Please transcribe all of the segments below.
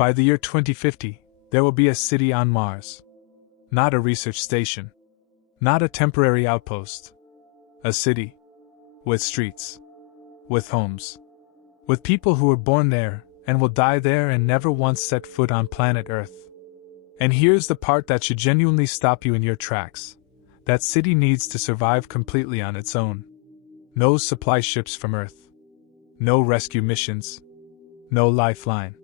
By the year 2050, there will be a city on Mars. Not a research station. Not a temporary outpost. A city. With streets. With homes. With people who were born there, and will die there and never once set foot on planet Earth. And here's the part that should genuinely stop you in your tracks. That city needs to survive completely on its own. No supply ships from Earth. No rescue missions. No lifeline.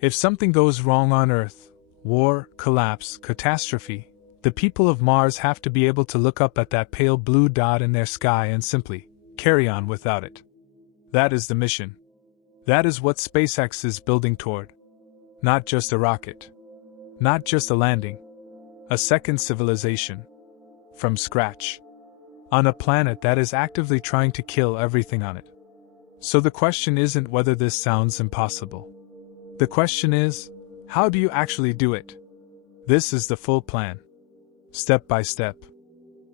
If something goes wrong on Earth, war, collapse, catastrophe, the people of Mars have to be able to look up at that pale blue dot in their sky and simply carry on without it. That is the mission. That is what SpaceX is building toward. Not just a rocket. Not just a landing. A second civilization. From scratch. On a planet that is actively trying to kill everything on it. So the question isn't whether this sounds impossible. The question is, how do you actually do it? This is the full plan. Step by step.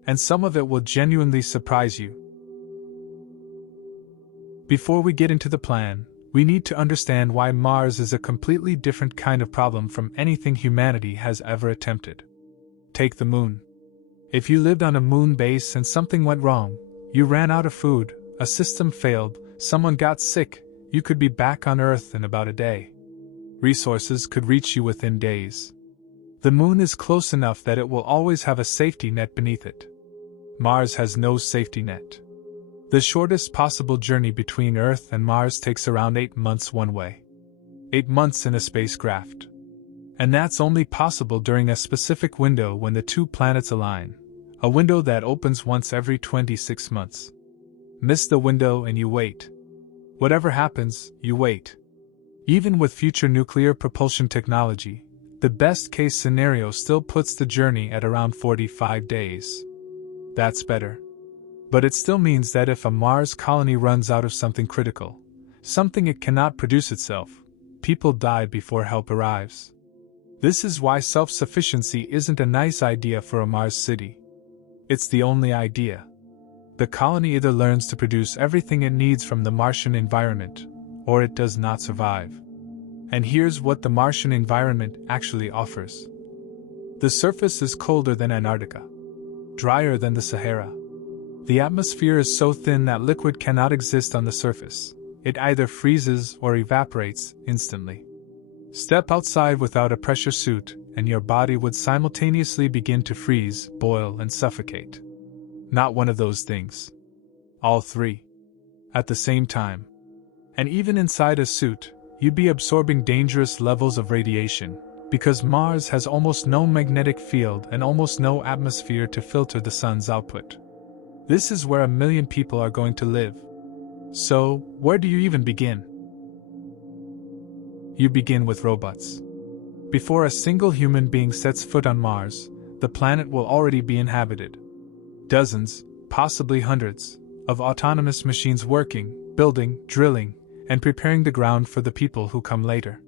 And some of it will genuinely surprise you. Before we get into the plan, we need to understand why Mars is a completely different kind of problem from anything humanity has ever attempted. Take the moon. If you lived on a moon base and something went wrong, you ran out of food, a system failed, someone got sick, you could be back on Earth in about a day. Resources could reach you within days. The moon is close enough that it will always have a safety net beneath it. Mars has no safety net. The shortest possible journey between Earth and Mars takes around 8 months one way. 8 months in a spacecraft. And that's only possible during a specific window when the two planets align, a window that opens once every 26 months. Miss the window and you wait. Whatever happens, you wait. Even with future nuclear propulsion technology, the best-case scenario still puts the journey at around 45 days. That's better. But it still means that if a Mars colony runs out of something critical, something it cannot produce itself, people die before help arrives. This is why self-sufficiency isn't a nice idea for a Mars city. It's the only idea. The colony either learns to produce everything it needs from the Martian environment, or it does not survive. And here's what the Martian environment actually offers. The surface is colder than Antarctica, drier than the Sahara. The atmosphere is so thin that liquid cannot exist on the surface. It either freezes or evaporates instantly. Step outside without a pressure suit, and your body would simultaneously begin to freeze, boil, and suffocate. Not one of those things. All three. At the same time. And even inside a suit, you'd be absorbing dangerous levels of radiation, because Mars has almost no magnetic field and almost no atmosphere to filter the sun's output. This is where 1 million people are going to live. So, where do you even begin? You begin with robots. Before a single human being sets foot on Mars, the planet will already be inhabited. Dozens, possibly hundreds, of autonomous machines working, building, drilling, and preparing the ground for the people who come later.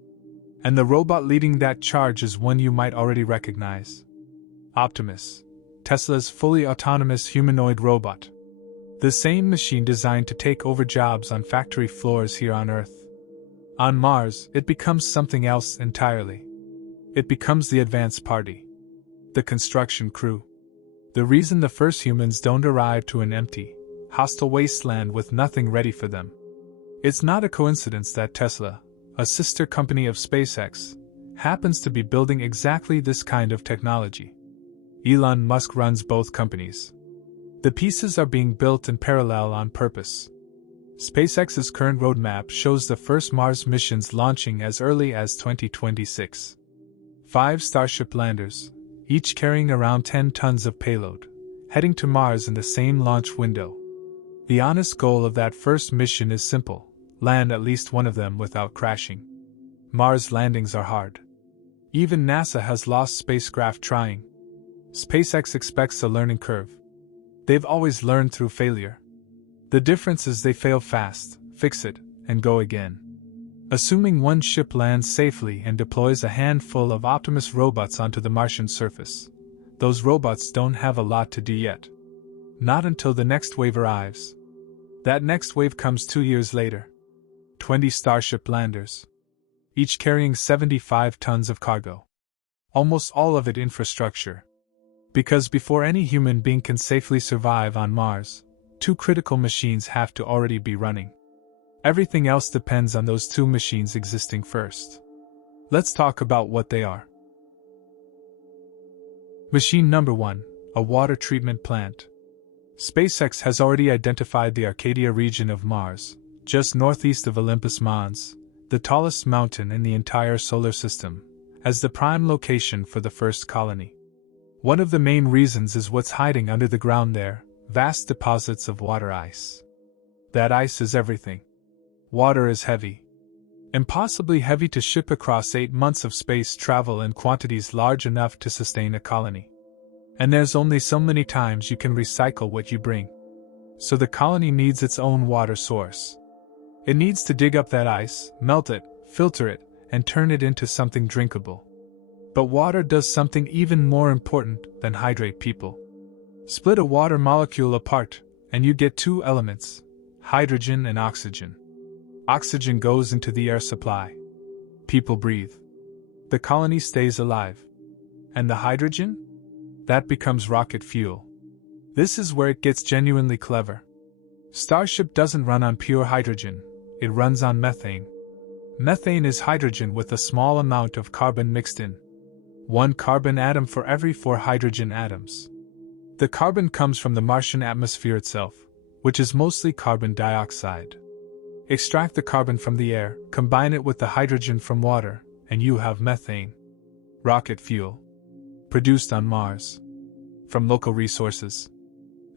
And the robot leading that charge is one you might already recognize. Optimus, Tesla's fully autonomous humanoid robot. The same machine designed to take over jobs on factory floors here on Earth. On Mars, it becomes something else entirely. It becomes the advance party. The construction crew. The reason the first humans don't arrive to an empty, hostile wasteland with nothing ready for them. It's not a coincidence that Tesla, a sister company of SpaceX, happens to be building exactly this kind of technology. Elon Musk runs both companies. The pieces are being built in parallel on purpose. SpaceX's current roadmap shows the first Mars missions launching as early as 2026. 5 Starship landers, each carrying around 10 tons of payload, heading to Mars in the same launch window. The honest goal of that first mission is simple: land at least one of them without crashing. Mars landings are hard. Even NASA has lost spacecraft trying. SpaceX expects a learning curve. They've always learned through failure. The difference is they fail fast, fix it, and go again. Assuming one ship lands safely and deploys a handful of Optimus robots onto the Martian surface, those robots don't have a lot to do yet. Not until the next wave arrives. That next wave comes 2 years later. 20 Starship landers. each carrying 75 tons of cargo. Almost all of it infrastructure. Because before any human being can safely survive on Mars, two critical machines have to already be running. Everything else depends on those two machines existing first. Let's talk about what they are. Machine number 1, a water treatment plant. SpaceX has already identified the Arcadia region of Mars, just northeast of Olympus Mons, the tallest mountain in the entire solar system, as the prime location for the first colony. One of the main reasons is what's hiding under the ground there, vast deposits of water ice. That ice is everything. Water is heavy. Impossibly heavy to ship across 8 months of space travel in quantities large enough to sustain a colony. And there's only so many times you can recycle what you bring. So the colony needs its own water source. It needs to dig up that ice, melt it, filter it, and turn it into something drinkable. But water does something even more important than hydrate people. Split a water molecule apart, and you get two elements, hydrogen and oxygen. Oxygen goes into the air supply. People breathe. The colony stays alive. And the hydrogen? That becomes rocket fuel. This is where it gets genuinely clever. Starship doesn't run on pure hydrogen, it runs on methane. Methane is hydrogen with a small amount of carbon mixed in. 1 carbon atom for every 4 hydrogen atoms. The carbon comes from the Martian atmosphere itself, which is mostly carbon dioxide. Extract the carbon from the air, combine it with the hydrogen from water, and you have methane. Rocket fuel. Produced on Mars. From local resources.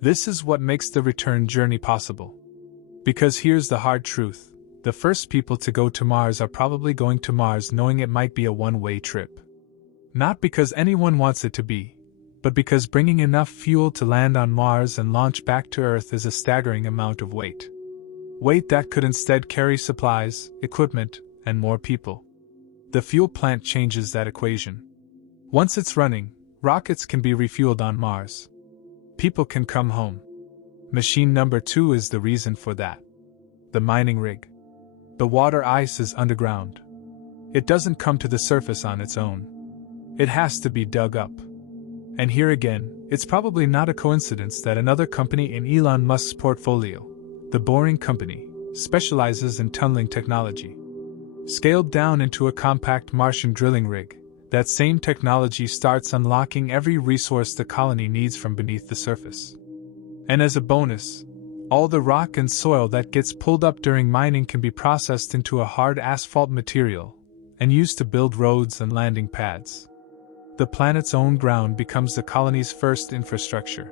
This is what makes the return journey possible. Because here's the hard truth, the first people to go to Mars are probably going to Mars knowing it might be a one-way trip. Not because anyone wants it to be, but because bringing enough fuel to land on Mars and launch back to Earth is a staggering amount of weight. Weight that could instead carry supplies, equipment, and more people. The fuel plant changes that equation. Once it's running, rockets can be refueled on Mars. People can come home. Machine number 2 is the reason for that. The mining rig. The water ice is underground. It doesn't come to the surface on its own. It has to be dug up. And here again, it's probably not a coincidence that another company in Elon Musk's portfolio, the Boring Company, specializes in tunneling technology. Scaled down into a compact Martian drilling rig, that same technology starts unlocking every resource the colony needs from beneath the surface. And as a bonus, all the rock and soil that gets pulled up during mining can be processed into a hard asphalt material and used to build roads and landing pads. The planet's own ground becomes the colony's first infrastructure.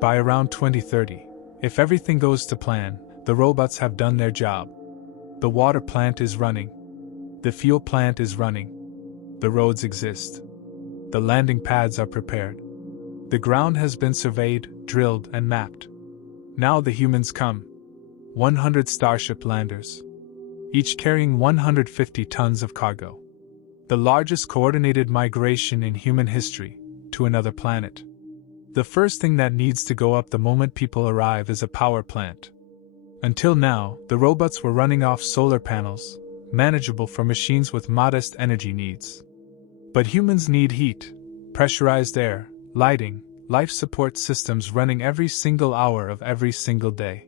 By around 2030, if everything goes to plan, the robots have done their job. The water plant is running. The fuel plant is running. The roads exist. The landing pads are prepared. The ground has been surveyed, drilled, and mapped. Now the humans come. 100 Starship landers. Each carrying 150 tons of cargo. The largest coordinated migration in human history, to another planet. The first thing that needs to go up the moment people arrive is a power plant. Until now, the robots were running off solar panels, manageable for machines with modest energy needs. But humans need heat, pressurized air, lighting, life support systems running every single hour of every single day.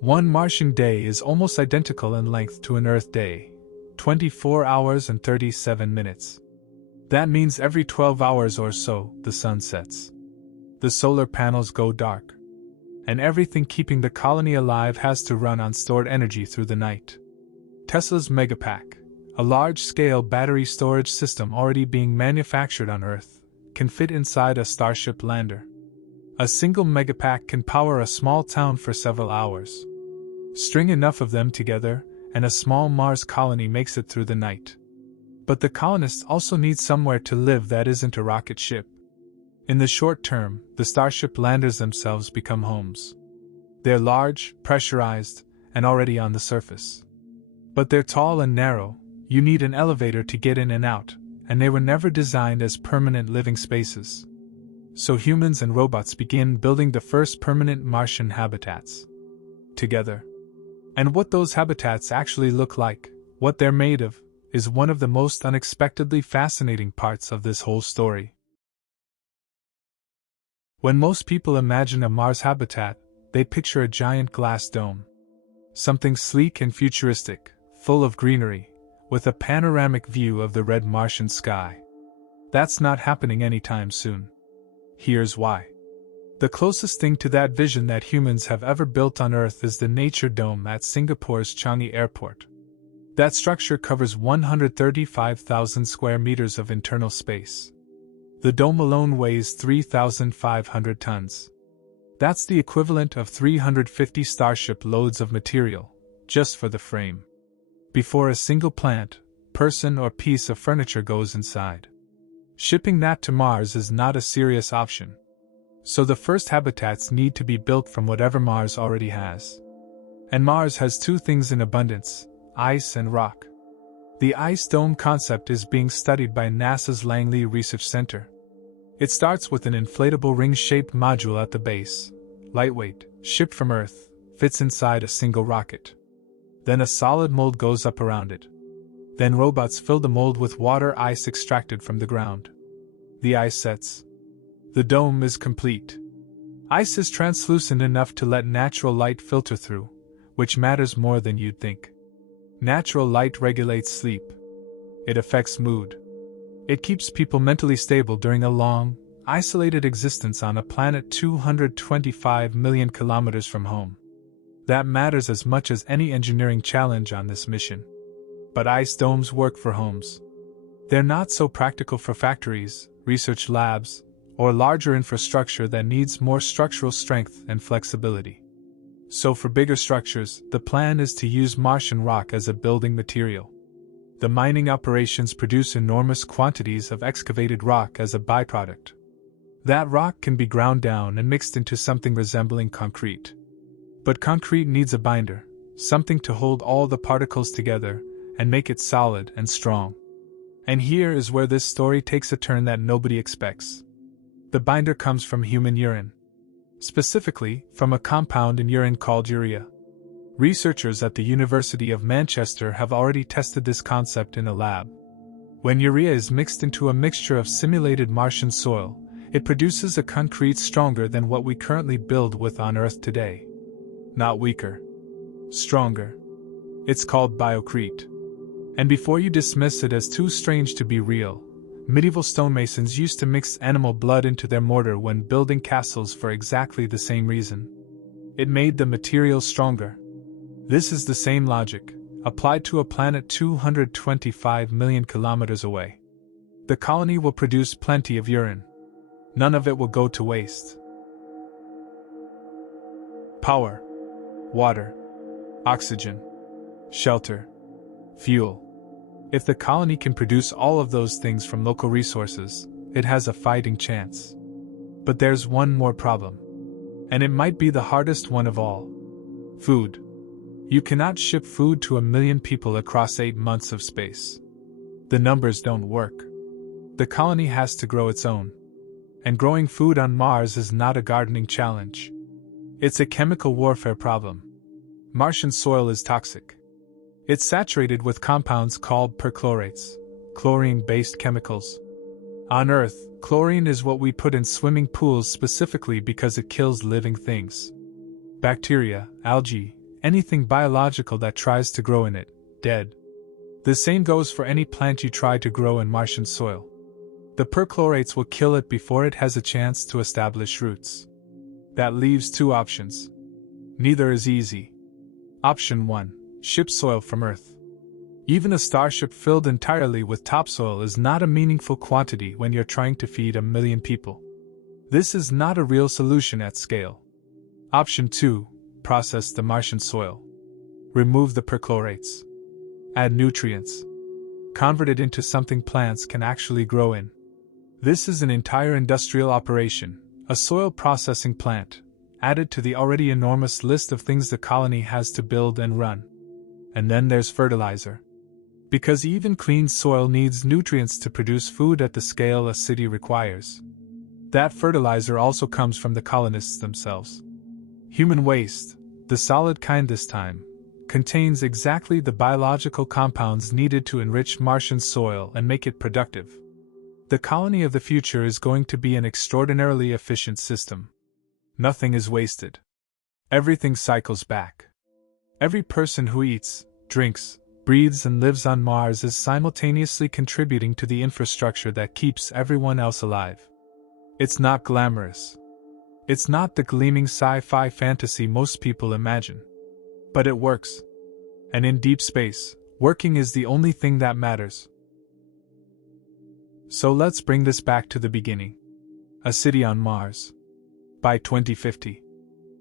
One Martian day is almost identical in length to an Earth day, 24 hours and 37 minutes. That means every 12 hours or so, the sun sets. The solar panels go dark. And everything keeping the colony alive has to run on stored energy through the night. Tesla's Megapack, a large-scale battery storage system already being manufactured on Earth, can fit inside a Starship lander. A single Megapack can power a small town for several hours. String enough of them together, and a small Mars colony makes it through the night. But the colonists also need somewhere to live that isn't a rocket ship. In the short term, the Starship landers themselves become homes. They're large, pressurized, and already on the surface. But they're tall and narrow, you need an elevator to get in and out, and they were never designed as permanent living spaces. So humans and robots begin building the first permanent Martian habitats. Together. And what those habitats actually look like, what they're made of, is one of the most unexpectedly fascinating parts of this whole story. When most people imagine a Mars habitat, they picture a giant glass dome. Something sleek and futuristic, full of greenery, with a panoramic view of the red Martian sky. That's not happening anytime soon. Here's why. The closest thing to that vision that humans have ever built on Earth is the Nature Dome at Singapore's Changi Airport. That structure covers 135,000 square meters of internal space. The dome alone weighs 3,500 tons. That's the equivalent of 350 Starship loads of material, just for the frame. Before a single plant, person or piece of furniture goes inside. Shipping that to Mars is not a serious option. So the first habitats need to be built from whatever Mars already has. And Mars has two things in abundance: ice and rock. The ice dome concept is being studied by NASA's Langley Research Center. It starts with an inflatable ring-shaped module at the base, lightweight, shipped from Earth, fits inside a single rocket. Then a solid mold goes up around it. Then robots fill the mold with water ice extracted from the ground. The ice sets. The dome is complete. Ice is translucent enough to let natural light filter through, which matters more than you'd think. Natural light regulates sleep. It affects mood. It keeps people mentally stable during a long, isolated existence on a planet 225 million kilometers from home. That matters as much as any engineering challenge on this mission. But ice domes work for homes. They're not so practical for factories, research labs, or larger infrastructure that needs more structural strength and flexibility. So for bigger structures, the plan is to use Martian rock as a building material. The mining operations produce enormous quantities of excavated rock as a byproduct. That rock can be ground down and mixed into something resembling concrete. But concrete needs a binder, something to hold all the particles together and make it solid and strong. And here is where this story takes a turn that nobody expects. The binder comes from human urine. Specifically, from a compound in urine called urea. Researchers at the University of Manchester have already tested this concept in a lab. When urea is mixed into a mixture of simulated Martian soil, it produces a concrete stronger than what we currently build with on Earth today. Not weaker. Stronger. It's called biocrete. And before you dismiss it as too strange to be real, medieval stonemasons used to mix animal blood into their mortar when building castles for exactly the same reason. It made the material stronger. This is the same logic, applied to a planet 225 million kilometers away. The colony will produce plenty of urine. None of it will go to waste. Power, water, oxygen, shelter, fuel. If the colony can produce all of those things from local resources, it has a fighting chance. But there's one more problem. And it might be the hardest one of all. Food. You cannot ship food to 1 million people across 8 months of space. The numbers don't work. The colony has to grow its own. And growing food on Mars is not a gardening challenge. It's a chemical warfare problem. Martian soil is toxic. It's saturated with compounds called perchlorates, chlorine-based chemicals. On Earth, chlorine is what we put in swimming pools specifically because it kills living things. Bacteria, algae, anything biological that tries to grow in it, dead. The same goes for any plant you try to grow in Martian soil. The perchlorates will kill it before it has a chance to establish roots. That leaves 2 options. Neither is easy. Option 1. Ship soil from Earth. Even a starship filled entirely with topsoil is not a meaningful quantity when you're trying to feed 1 million people. This is not a real solution at scale. Option 2. Process the Martian soil. Remove the perchlorates. Add nutrients. Convert it into something plants can actually grow in. This is an entire industrial operation, a soil processing plant, added to the already enormous list of things the colony has to build and run. And then there's fertilizer. Because even clean soil needs nutrients to produce food at the scale a city requires. That fertilizer also comes from the colonists themselves. Human waste, the solid kind this time, contains exactly the biological compounds needed to enrich Martian soil and make it productive. The colony of the future is going to be an extraordinarily efficient system. Nothing is wasted. Everything cycles back. Every person who eats, drinks, breathes and lives on Mars is simultaneously contributing to the infrastructure that keeps everyone else alive. It's not glamorous. It's not the gleaming sci-fi fantasy most people imagine. But it works. And in deep space, working is the only thing that matters. So let's bring this back to the beginning. A city on Mars. By 2050.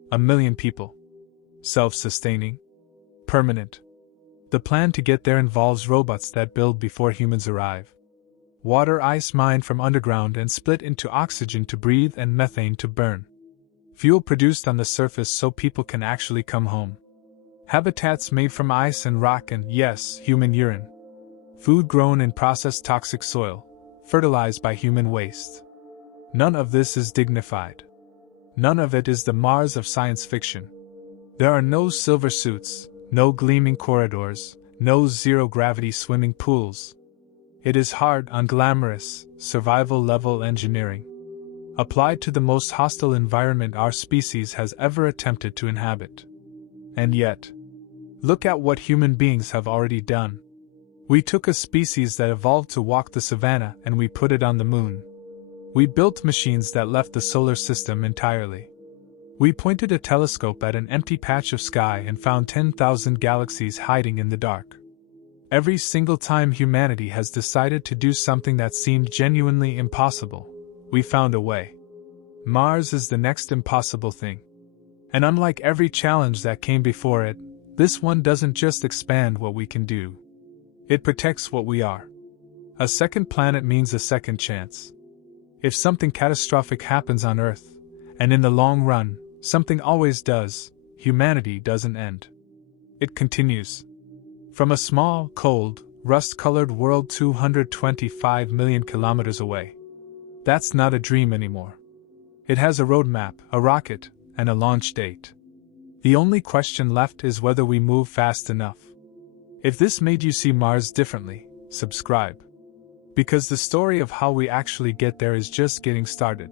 1 million people. Self-sustaining. Permanent. The plan to get there involves robots that build before humans arrive. Water ice mined from underground and split into oxygen to breathe and methane to burn. Fuel produced on the surface so people can actually come home. Habitats made from ice and rock and, yes, human urine. Food grown in processed toxic soil, fertilized by human waste. None of this is dignified. None of it is the Mars of science fiction. There are no silver suits, no gleaming corridors, no zero-gravity swimming pools. It is hard, unglamorous, survival-level engineering, applied to the most hostile environment our species has ever attempted to inhabit. And yet, look at what human beings have already done. We took a species that evolved to walk the savannah and we put it on the moon. We built machines that left the solar system entirely. We pointed a telescope at an empty patch of sky and found 10,000 galaxies hiding in the dark. Every single time humanity has decided to do something that seemed genuinely impossible, we found a way. Mars is the next impossible thing. And unlike every challenge that came before it, this one doesn't just expand what we can do. It protects what we are. A second planet means a second chance. If something catastrophic happens on Earth, and in the long run, something always does, humanity doesn't end. It continues. From a small, cold, rust-colored world 225 million kilometers away. That's not a dream anymore. It has a roadmap, a rocket, and a launch date. The only question left is whether we move fast enough. If this made you see Mars differently, subscribe. Because the story of how we actually get there is just getting started.